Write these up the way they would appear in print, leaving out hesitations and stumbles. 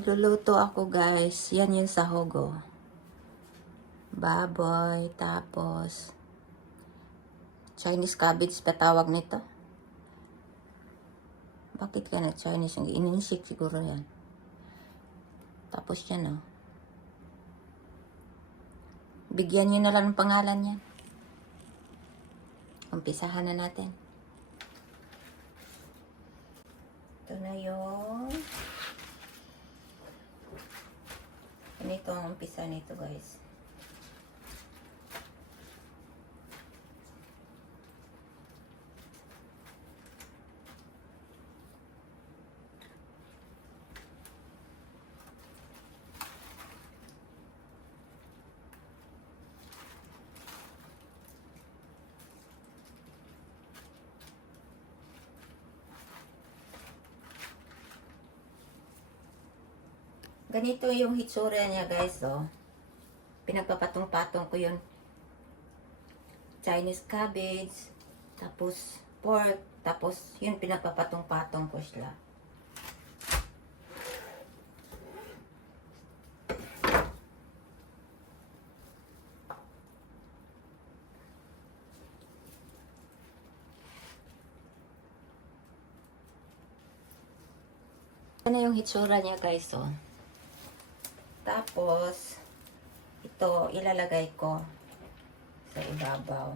Luluto ako guys. Yan yung sahog oh. Baboy, tapos Chinese cabbage pa tawag nito. Bakit ka na Chinese? Yung ininisik siguro yan. Tapos yan oh. Bigyan nyo na lang ng pangalan yan. Umpisahan na natin. Ito na yung ganito ang umpisa nito guys. Ganito yung hitsura niya guys, oh. Pinagpapatong-patong ko yung Chinese cabbage, tapos pork, tapos yun pinagpapatong-patong ko sila. Ano yung hitsura niya guys, oh. Tapos, ito, ilalagay ko sa ibabaw.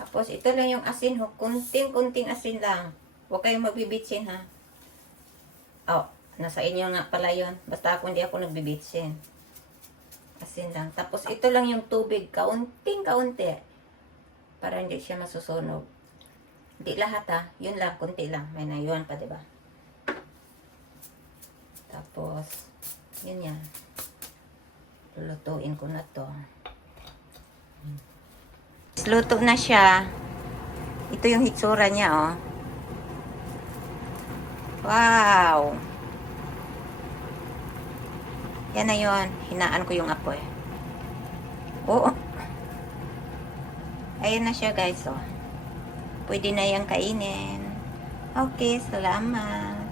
Tapos, ito lang yung asin, ho. Kunting asin lang. Huwag kayong magbibitsin, ha. Oh, nasa inyo nga pala yun. Basta ako hindi ako nagbibitsin. Asin lang. Tapos ito lang yung tubig, kaunti. Para hindi siya masusunog. Hindi lahat ha, yun lang, kunti lang. May nayuan pa, diba? Tapos, yun yan. Lulutuin ko na to. Luto na siya. Ito yung hitsura niya, oh. Wow! Yan na yun. Hinaan ko yung apoy. Oo. Ayan na siya guys, oh. Pwede na yung kainin. Okay, salamat.